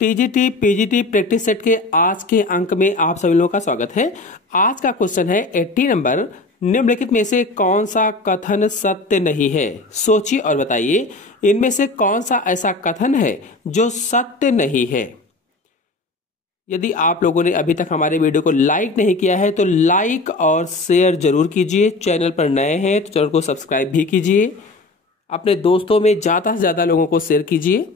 TGT PGT practice set के आज के अंक में आप सभी लोगों का स्वागत है। आज का क्वेश्चन है 80 नंबर। निम्नलिखित में से कौन सा कथन सत्य नहीं है? सोचिए और बताइए इनमें से कौन सा ऐसा कथन है जो सत्य नहीं है। यदि आप लोगों ने अभी तक हमारे वीडियो को लाइक नहीं किया है तो लाइक और शेयर जरूर कीजिए। चैनल पर नए हैं तो चैनल को सब्सक्राइब भी कीजिए। अपने दोस्तों में ज्यादा से ज्यादा लोगों को शेयर कीजिए।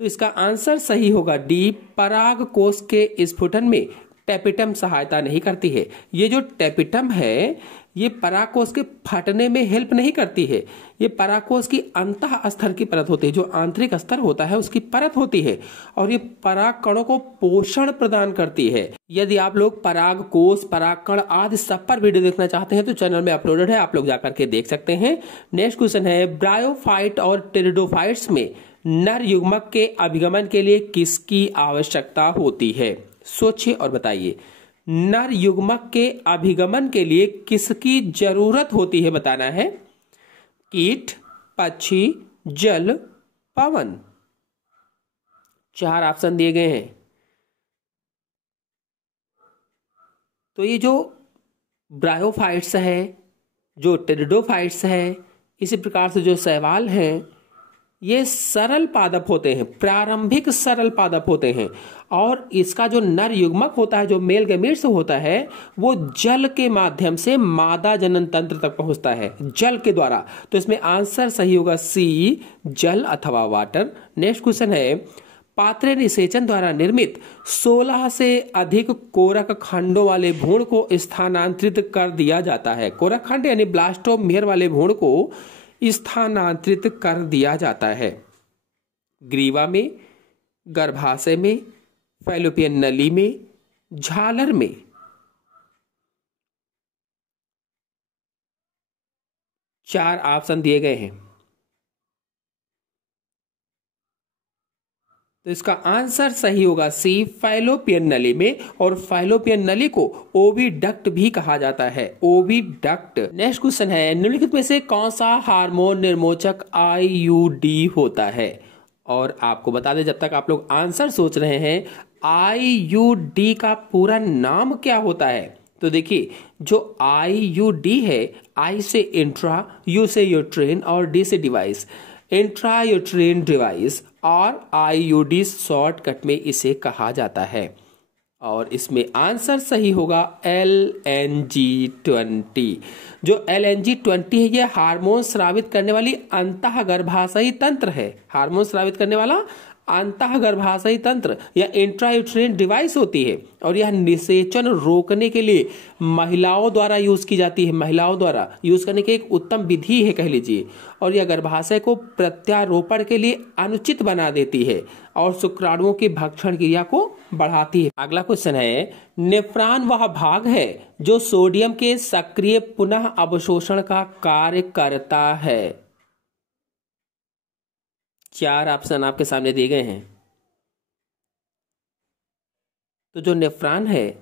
तो इसका आंसर सही होगा डी, पराग कोश के स्फुटन में टेपिटम सहायता नहीं करती है। ये जो टेपिटम है ये परागकोश के फटने में हेल्प नहीं करती है। ये परागकोश की अंतः स्तर की परत होती है, जो आंतरिक स्तर होता है उसकी परत होती है, और ये पराग कणों को पोषण प्रदान करती है। यदि आप लोग परागकोश, परागकण आदि सब पर वीडियो देखना चाहते हैं तो चैनल में अपलोडेड है, आप लोग जाकर के देख सकते हैं। नेक्स्ट क्वेश्चन है, ब्रायोफाइट और टेरिडोफाइट्स में नर युग्मक के अभिगमन के लिए किसकी आवश्यकता होती है? सोचिए और बताइए। नर युग्मक के अभिगमन के लिए किसकी जरूरत होती है बताना है। कीट, पक्षी, जल, पवन। 4 ऑप्शन दिए गए हैं। तो ये जो ब्रायोफाइट्स है, जो टेरिडोफाइट्स है, इसी प्रकार से जो शैवाल हैं, ये सरल पादप होते हैं, प्रारंभिक सरल पादप होते हैं। और इसका जो नर युग्मक होता है, जो मेल गैमीट्स होता है, वो जल के माध्यम से मादा जनन तंत्र तक पहुंचता है, जल के द्वारा। तो इसमें आंसर सही होगा सी, जल अथवा वाटर। नेक्स्ट क्वेश्चन है, पात्रे निषेचन द्वारा निर्मित 16 से अधिक कोरक खंडों वाले भ्रूण को स्थानांतरित कर दिया जाता है। कोरक खंड यानी ब्लास्टोमेयर वाले भ्रूण को स्थानांतरित कर दिया जाता है। ग्रीवा में, गर्भाशय में, फैलोपियन नली में, झालर में। चार ऑप्शन दिए गए हैं। तो इसका आंसर सही होगा सी, फैलोपियन नली में। और फैलोपियन नली को ओविडक्ट भी कहा जाता है, ओविडक्ट। नेक्स्ट क्वेश्चन है, निम्नलिखित में से कौन सा हार्मोन निर्मोचक आईयूडी होता है? और आपको बता दें जब तक आप लोग आंसर सोच रहे हैं, आईयूडी का पूरा नाम क्या होता है? तो देखिए, जो आईयूडी है, आई से इंट्रा, यू से यूट्रेन और डी से डिवाइस, इंट्रायूट्रेन डिवाइस और आईयूडी शॉर्टकट में इसे कहा जाता है। और इसमें आंसर सही होगा LNG20। जो LNG20 है ये हार्मोन स्रावित करने वाली अंतः गर्भाशयी तंत्र है। हार्मोन स्रावित करने वाला अंतः गर्भाशयी तंत्र या इंट्रायूट्रेन डिवाइस होती है, और यह निषेचन रोकने के लिए महिलाओं द्वारा यूज की जाती है। महिलाओं द्वारा यूज करने की एक उत्तम विधि है कह लीजिए। और यह गर्भाशय को प्रत्यारोपण के लिए अनुचित बना देती है और शुक्राणुओं की भक्षण क्रिया को बढ़ाती है। अगला क्वेश्चन है, नेफ्रॉन वह भाग है जो सोडियम के सक्रिय पुनः अवशोषण का कार्य करता है। 4 ऑप्शन आपके सामने दिए गए हैं। तो जो नेफ्रॉन है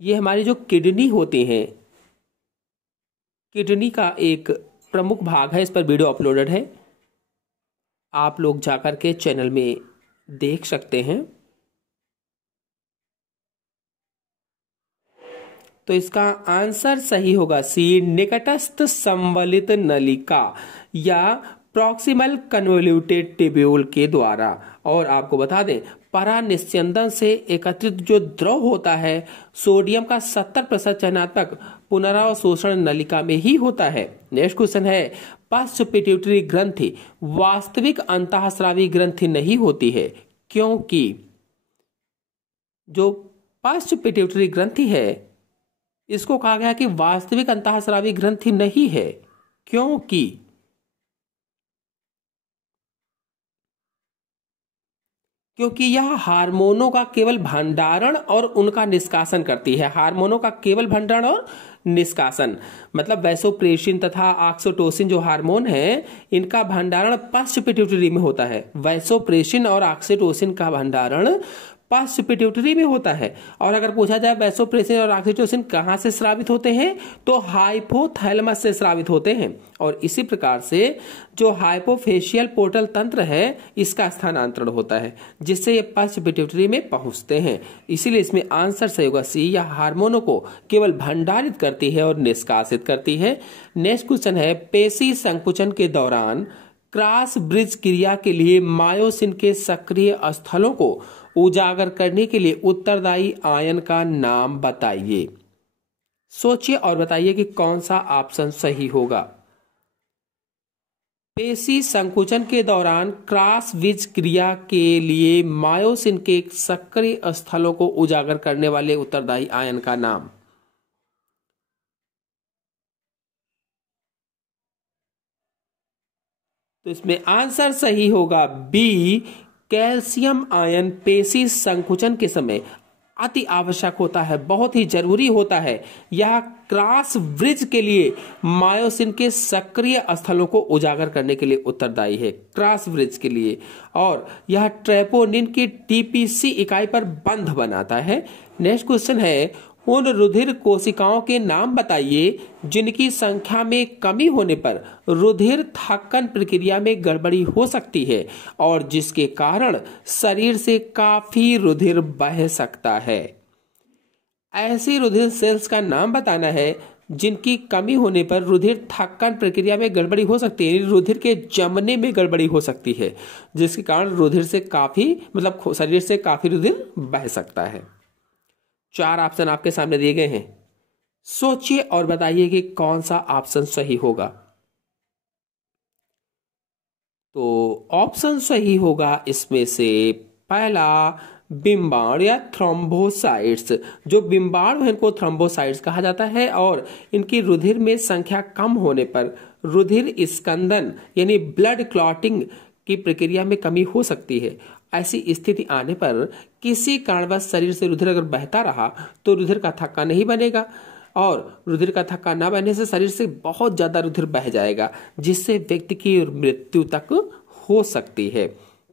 ये हमारी जो किडनी होती है, किडनी का एक प्रमुख भाग है। इस पर वीडियो अपलोडेड है, आप लोग जाकर के चैनल में देख सकते हैं। तो इसका आंसर सही होगा सी, निकटस्थ संवलित नलिका या प्रॉक्सिमल कन्वोल्यूटेड ट्यूब्यूल के द्वारा। और आपको बता दें, परानिस्यंदन से एकत्रित जो द्रव होता है सोडियम का 70% चयनात्मक पुनरावशोषण नलिका में ही होता है। नेक्स्ट क्वेश्चन है, पश्च पिट्यूटरी ग्रंथि वास्तविक अंतःस्रावी ग्रंथि नहीं होती है क्योंकि जो पश्च पिट्यूटरी ग्रंथि है इसको कहा गया कि वास्तविक अंतःस्रावी ग्रंथि नहीं है क्योंकि यह हार्मोनों का केवल भंडारण और उनका निष्कासन करती है। हार्मोनों का केवल भंडारण और निष्कासन, मतलब वैसोप्रेसिन तथा ऑक्सीटोसिन जो हार्मोन है इनका भंडारण पश्च पिट्यूटरी में होता है। वैसोप्रेसिन और ऑक्सीटोसिन का भंडारण पश्च पिट्यूटरी में होता है। और अगर पूछा जाए वैसोप्रेसिन और ऑक्सीटोसिन कहाँ से स्रावित होते हैं, तो हाइपोथैलेमस से स्रावित होते हैं। और इसी प्रकार से जो हाइपोफेशियल पोर्टल तंत्र है इसका स्थानांतरण होता है, जिससे ये पश्च पिट्यूटरी में पहुंचते हैं। इसीलिए इसमें आंसर सही होगा सी, या हार्मोनों को केवल भंडारित करती है और निष्कासित करती है। नेक्स्ट क्वेश्चन है, पेशी संकुचन के दौरान क्रॉस ब्रिज क्रिया के लिए मायोसिन के सक्रिय स्थलों को उजागर करने के लिए उत्तरदायी आयन का नाम बताइए। सोचिए और बताइए कि कौन सा ऑप्शन सही होगा। पेशी संकुचन के दौरान क्रॉस ब्रिज क्रिया के लिए मायोसिन के सक्रिय स्थलों को उजागर करने वाले उत्तरदायी आयन का नाम। तो इसमें आंसर सही होगा बी, कैल्शियम आयन पेशी संकुचन के समय अति आवश्यक होता है, बहुत ही जरूरी होता है। यह क्रॉस ब्रिज के लिए मायोसिन के सक्रिय स्थलों को उजागर करने के लिए उत्तरदायी है, क्रॉस ब्रिज के लिए। और यह ट्रेपोनिन की टीपीसी इकाई पर बंध बनाता है। नेक्स्ट क्वेश्चन है, उन रुधिर कोशिकाओं के नाम बताइए जिनकी संख्या में कमी होने पर रुधिर थक्कन प्रक्रिया में गड़बड़ी हो सकती है और जिसके कारण शरीर से काफी रुधिर बह सकता है। ऐसी रुधिर सेल्स का नाम बताना है जिनकी कमी होने पर रुधिर थक्कन प्रक्रिया में गड़बड़ी हो सकती है, रुधिर के जमने में गड़बड़ी हो सकती है, जिसके कारण रुधिर से काफी शरीर से काफी रुधिर बह सकता है। 4 ऑप्शन आपके सामने दिए गए हैं, सोचिए और बताइए कि कौन सा ऑप्शन सही होगा। तो ऑप्शन सही होगा इसमें से पहला, बिम्बाणु या थ्रोम्बोसाइट्स। जो बिम्बाणु है इनको थ्रोम्बोसाइट्स कहा जाता है और इनकी रुधिर में संख्या कम होने पर रुधिर स्कंदन यानी ब्लड क्लॉटिंग की प्रक्रिया में कमी हो सकती है। ऐसी स्थिति आने पर किसी कारणवश शरीर से रुधिर अगर बहता रहा तो रुधिर का थक्का नहीं बनेगा, और रुधिर का थक्का न बहने से शरीर से बहुत ज्यादा रुधिर बह जाएगा, जिससे व्यक्ति की मृत्यु तक हो सकती है।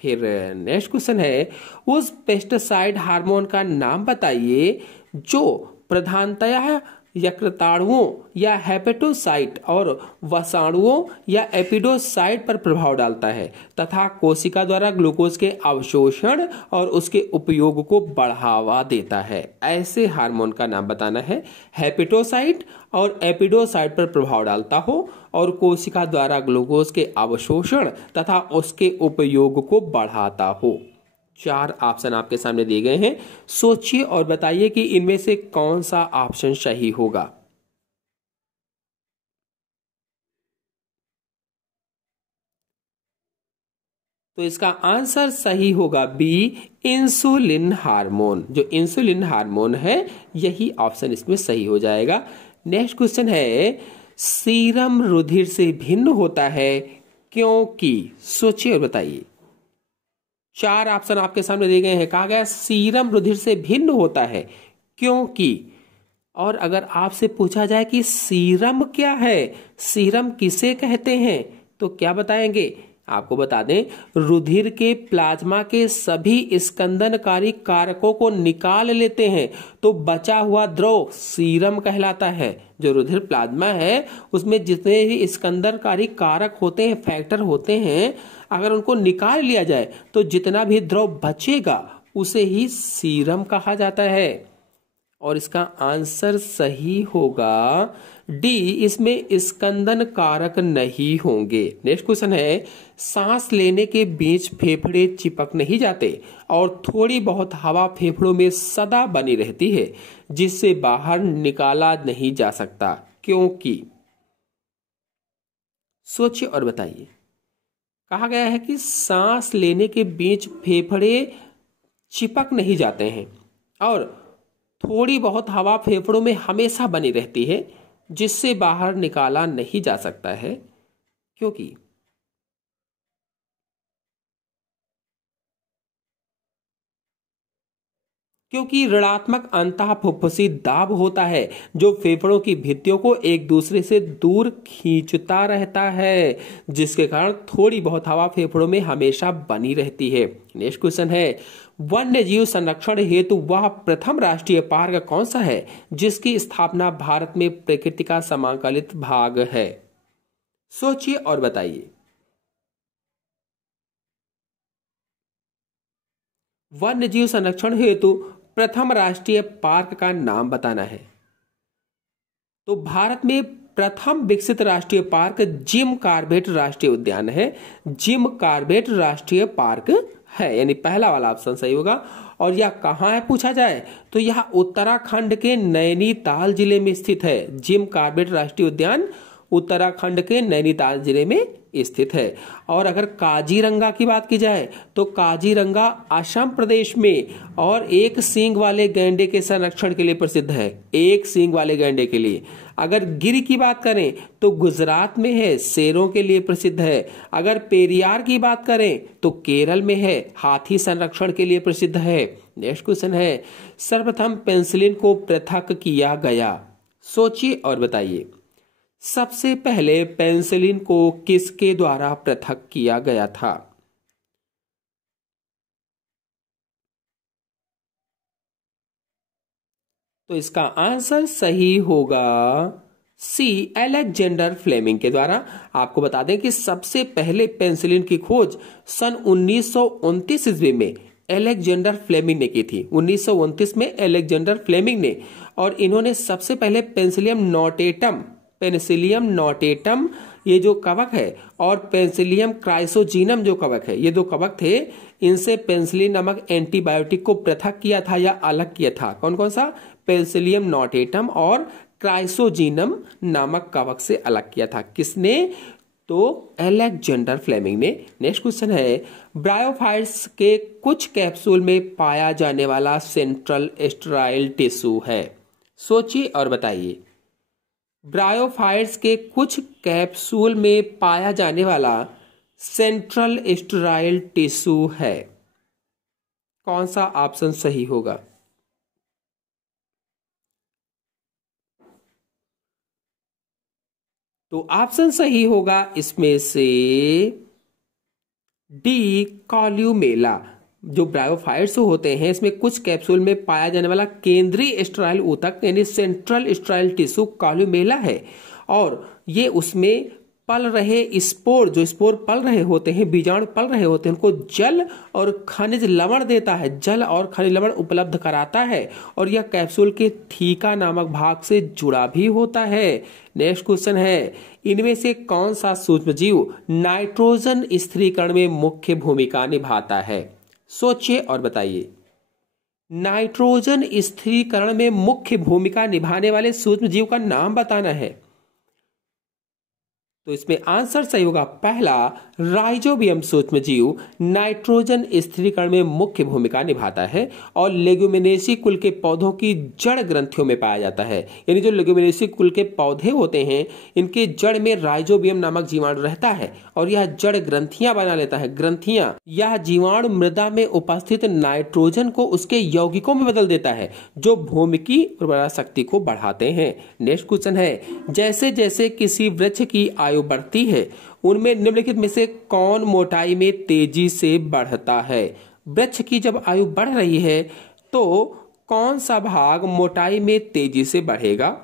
फिर नेक्स्ट क्वेश्चन है, उस पेस्टिसाइड हार्मोन का नाम बताइए जो प्रधानतया यकृताणुओं या हेपेटोसाइट और वसाणुओं या एपिडोसाइट पर प्रभाव डालता है तथा कोशिका द्वारा ग्लूकोज के अवशोषण और उसके उपयोग को बढ़ावा देता है। ऐसे हार्मोन का नाम बताना है, हेपेटोसाइट और एपिडोसाइट पर प्रभाव डालता हो और कोशिका द्वारा ग्लूकोज के अवशोषण तथा उसके उपयोग को बढ़ाता हो। 4 ऑप्शन आपके सामने दिए गए हैं, सोचिए और बताइए कि इनमें से कौन सा ऑप्शन सही होगा। तो इसका आंसर सही होगा बी, इंसुलिन हार्मोन। जो इंसुलिन हार्मोन है यही ऑप्शन इसमें सही हो जाएगा। नेक्स्ट क्वेश्चन है, सीरम रुधिर से भिन्न होता है क्योंकि, सोचिए और बताइए। 4 ऑप्शन आपके सामने दिए गए हैं, कहा गया सीरम रुधिर से भिन्न होता है क्योंकि। और अगर आपसे पूछा जाए कि सीरम क्या है, सीरम किसे कहते हैं, तो क्या बताएंगे। आपको बता दें, रुधिर के प्लाज्मा के सभी स्कंदनकारी कारकों को निकाल लेते हैं तो बचा हुआ द्रव सीरम कहलाता है। जो रुधिर प्लाज्मा है उसमें जितने भी स्कंदनकारी कारक होते हैं, फैक्टर होते हैं, अगर उनको निकाल लिया जाए तो जितना भी द्रव बचेगा उसे ही सीरम कहा जाता है। और इसका आंसर सही होगा डी, इसमें स्कंदन कारक नहीं होंगे। नेक्स्ट क्वेश्चन है, सांस लेने के बीच फेफड़े चिपक नहीं जाते और थोड़ी बहुत हवा फेफड़ों में सदा बनी रहती है जिससे बाहर निकाला नहीं जा सकता क्योंकि। सोचिए और बताइए। कहा गया है कि सांस लेने के बीच फेफड़े चिपक नहीं जाते हैं और थोड़ी बहुत हवा फेफड़ों में हमेशा बनी रहती है जिससे बाहर निकाला नहीं जा सकता है क्योंकि। क्योंकि ऋणात्मक अंतः फुफ्फुसी दाब होता है जो फेफड़ों की भित्तियों को एक दूसरे से दूर खींचता रहता है, जिसके कारण थोड़ी बहुत हवा फेफड़ों में हमेशा बनी रहती है। नेक्स्ट क्वेश्चन है, वन्य जीव संरक्षण हेतु वह प्रथम राष्ट्रीय पार्क कौन सा है जिसकी स्थापना भारत में प्रकृति का समाकलित भाग है? सोचिए और बताइए। वन्य जीव संरक्षण हेतु प्रथम राष्ट्रीय पार्क का नाम बताना है। तो भारत में प्रथम विकसित राष्ट्रीय पार्क जिम कॉर्बेट राष्ट्रीय उद्यान है। जिम कॉर्बेट राष्ट्रीय पार्क है, यानी पहला वाला ऑप्शन सही होगा। और यह कहाँ है पूछा जाए तो यह उत्तराखंड के नैनीताल जिले में स्थित है। जिम कॉर्बेट राष्ट्रीय उद्यान उत्तराखंड के नैनीताल जिले में स्थित है। और अगर काजीरंगा की बात की जाए तो काजीरंगा असम प्रदेश में और एक सींग वाले गैंडे के संरक्षण के लिए प्रसिद्ध है। एक सींग वाले गैंडे के लिए। अगर गिर की बात करें तो गुजरात में है, शेरों के लिए प्रसिद्ध है। अगर पेरियार की बात करें तो केरल में है, हाथी संरक्षण के लिए प्रसिद्ध है। नेक्स्ट क्वेश्चन है, सर्वप्रथम पेनिसिलिन को पृथक किया गया। सोचिए और बताइए। सबसे पहले पेनिसिलिन को किसके द्वारा पृथक किया गया था? तो इसका आंसर सही होगा सी, अलेक्जेंडर फ्लेमिंग के द्वारा। आपको बता दें कि सबसे पहले पेनिसिलिन की खोज सन 1929 ईस्वी में अलेक्जेंडर फ्लेमिंग ने की थी। 1929 में अलेक्जेंडर फ्लेमिंग ने, और इन्होंने सबसे पहले पेनिसिलियम नोटेटम ये जो कवक है और पेनिसिलियम क्राइसोजीनम जो कवक है, ये दो कवक थे, इनसे पेनिसिलिन नामक एंटीबायोटिक को पृथक किया था या अलग किया था। कौन कौन सा? पेनिसिलियम नोटेटम और क्राइसोजीनम नामक कवक से अलग किया था। किसने? तो अलेक्जेंडर फ्लेमिंग ने। नेक्स्ट क्वेश्चन है, ब्रायोफाइट्स के कुछ कैप्सूल में पाया जाने वाला सेंट्रल स्टेराइल टिश्यू है। सोचिए और बताइए। ब्रायोफाइट्स के कुछ कैप्सूल में पाया जाने वाला सेंट्रल स्टेराइल टिश्यू है, कौन सा ऑप्शन सही होगा? तो ऑप्शन सही होगा इसमें से डी, कॉल्यूमेला। जो ब्रायोफाइट्स होते हैं इसमें कुछ कैप्सूल में पाया जाने वाला केंद्रीय स्टेराइल ऊतक यानी सेंट्रल स्टेराइल टिश्यू कॉल्यूमेला है। और ये उसमें पल रहे स्पोर, जो स्पोर पल रहे होते हैं, बीजाणु पल रहे होते हैं, उनको जल और खनिज लवण देता है, जल और खनिज लवण उपलब्ध कराता है। और यह कैप्सूल के थीका नामक भाग से जुड़ा भी होता है। नेक्स्ट क्वेश्चन है, इनमें से कौन सा सूक्ष्मजीव नाइट्रोजन स्थिरीकरण में मुख्य भूमिका निभाता है? सोचिए और बताइए। नाइट्रोजन स्थिरीकरण में मुख्य भूमिका निभाने वाले सूक्ष्मजीव का नाम बताना है। तो इसमें आंसर सही होगा पहला, राइजोबियम सूक्ष्मजीव नाइट्रोजन स्थिरीकरण में मुख्य भूमिका निभाता है और लेग्यूमिनेसी कुल के पौधों की जड़ ग्रंथियों में पाया जाता है। यानी जो लेग्यूमिनेसी कुल के पौधे होते हैं इनके जड़ में राइजोबियम नामक जीवाणु रहता है और यह जड़ ग्रंथियां बना लेता है। ग्रंथियां, यह जीवाणु मृदा में उपस्थित नाइट्रोजन को उसके यौगिकों में बदल देता है जो भूमि की उर्वरा शक्ति को बढ़ाते हैं। नेक्स्ट क्वेश्चन है, जैसे जैसे किसी वृक्ष की आयु बढ़ती है उनमें निम्नलिखित में से कौन मोटाई में तेजी से बढ़ता है? वृक्ष की जब आयु बढ़ रही है तो कौन सा भाग मोटाई में तेजी से बढ़ेगा?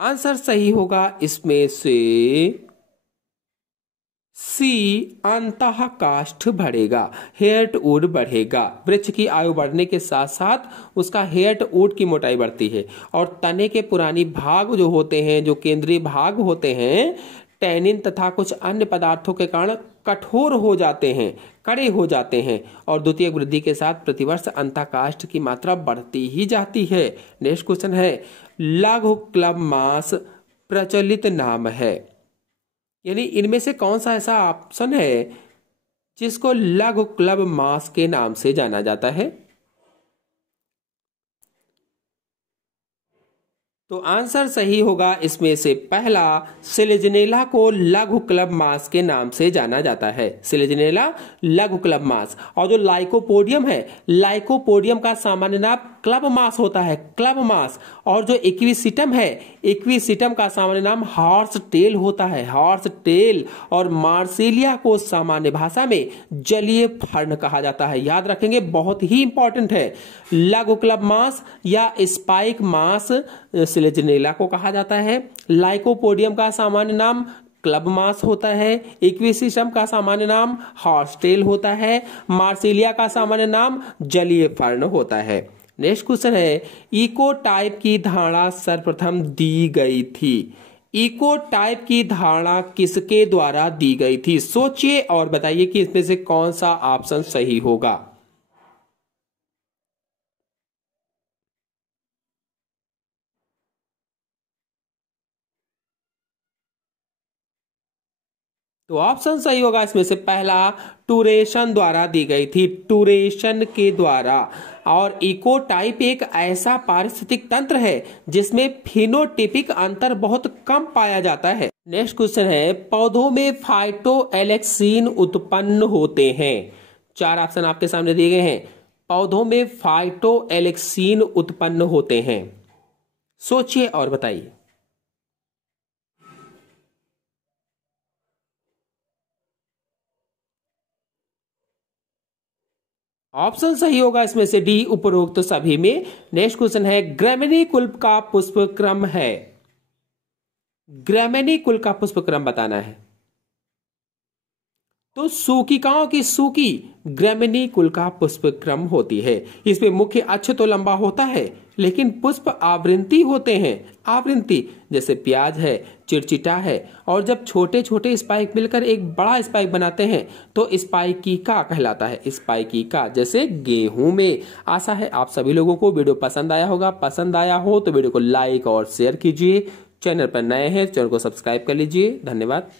आंसर सही होगा इसमें से सी, अंतःकाष्ठ बढ़ेगा, हेयरवुड बढ़ेगा। वृक्ष की आयु बढ़ने के साथ साथ उसका हेयरवुड की मोटाई बढ़ती है और तने के पुरानी भाग जो होते हैं, जो केंद्रीय भाग होते हैं, टैनिन तथा कुछ अन्य पदार्थों के कारण कठोर हो जाते हैं, कड़े हो जाते हैं और द्वितीयक वृद्धि के साथ प्रतिवर्ष अंतःकाष्ठ की मात्रा बढ़ती ही जाती है। नेक्स्ट क्वेश्चन है, लघु क्लब मास प्रचलित नाम है, यानी इनमें से कौन सा ऐसा ऑप्शन है जिसको लघु क्लब मास के नाम से जाना जाता है? तो आंसर सही होगा इसमें से पहला, सिलेजनेला को लघु क्लब मास के नाम से जाना जाता है। सिलेजनेला लघु क्लब मास। और जो लाइकोपोडियम है, लाइकोपोडियम का सामान्य नाम क्लब मास होता है, क्लब मास। और जो इक्विसिटम है, इक्विसिटम का सामान्य नाम हॉर्स टेल होता है, हॉर्स टेल। और मार्सिलिया को सामान्य भाषा में जलीय फर्न कहा जाता है। याद रखेंगे, बहुत ही इंपॉर्टेंट है। लघु क्लब मास या स्पाइक मास सिलेजनेला को कहा जाता है। लाइकोपोडियम का सामान्य नाम क्लब मास होता है। इक्विसिटम का सामान्य नाम हॉर्स टेल होता है। मार्सिलिया का सामान्य नाम जलीय फर्न होता है। नेक्स्ट क्वेश्चन है, इको टाइप की धारणा सर्वप्रथम दी गई थी। इको टाइप की धारणा किसके द्वारा दी गई थी? सोचिए और बताइए कि इसमें से कौन सा ऑप्शन सही होगा। तो ऑप्शन सही होगा इसमें से पहला, टूरेशन द्वारा दी गई थी, टूरेशन के द्वारा। और इको टाइप एक ऐसा पारिस्थितिक तंत्र है जिसमें फिनोटिपिक अंतर बहुत कम पाया जाता है। नेक्स्ट क्वेश्चन है, पौधों में फाइटोएलेक्सिन उत्पन्न होते हैं। चार ऑप्शन आपके सामने दिए गए हैं। पौधों में फाइटोएलेक्सिन उत्पन्न होते हैं। सोचिए और बताइए। ऑप्शन सही होगा इसमें से डी, उपरोक्त सभी में। नेक्स्ट क्वेश्चन है, ग्रेमिनी कुल का पुष्प क्रम है। ग्रेमिनी कुल का पुष्प क्रम बताना है। तो सूकिकाओं की सूकी ग्रेमिनी कुल का पुष्प क्रम होती है। इसमें मुख्य अक्ष तो लंबा होता है, लेकिन पुष्प आवृत्ति होते हैं। आवृत्ति जैसे प्याज है, चिड़चिटा है। और जब छोटे छोटे स्पाइक मिलकर एक बड़ा स्पाइक बनाते हैं तो स्पाइकिका कहलाता है, स्पाइकिका, जैसे गेहूं में। आशा है आप सभी लोगों को वीडियो पसंद आया होगा। पसंद आया हो तो वीडियो को लाइक और शेयर कीजिए। चैनल पर नए हैं, चैनल को सब्सक्राइब कर लीजिए। धन्यवाद।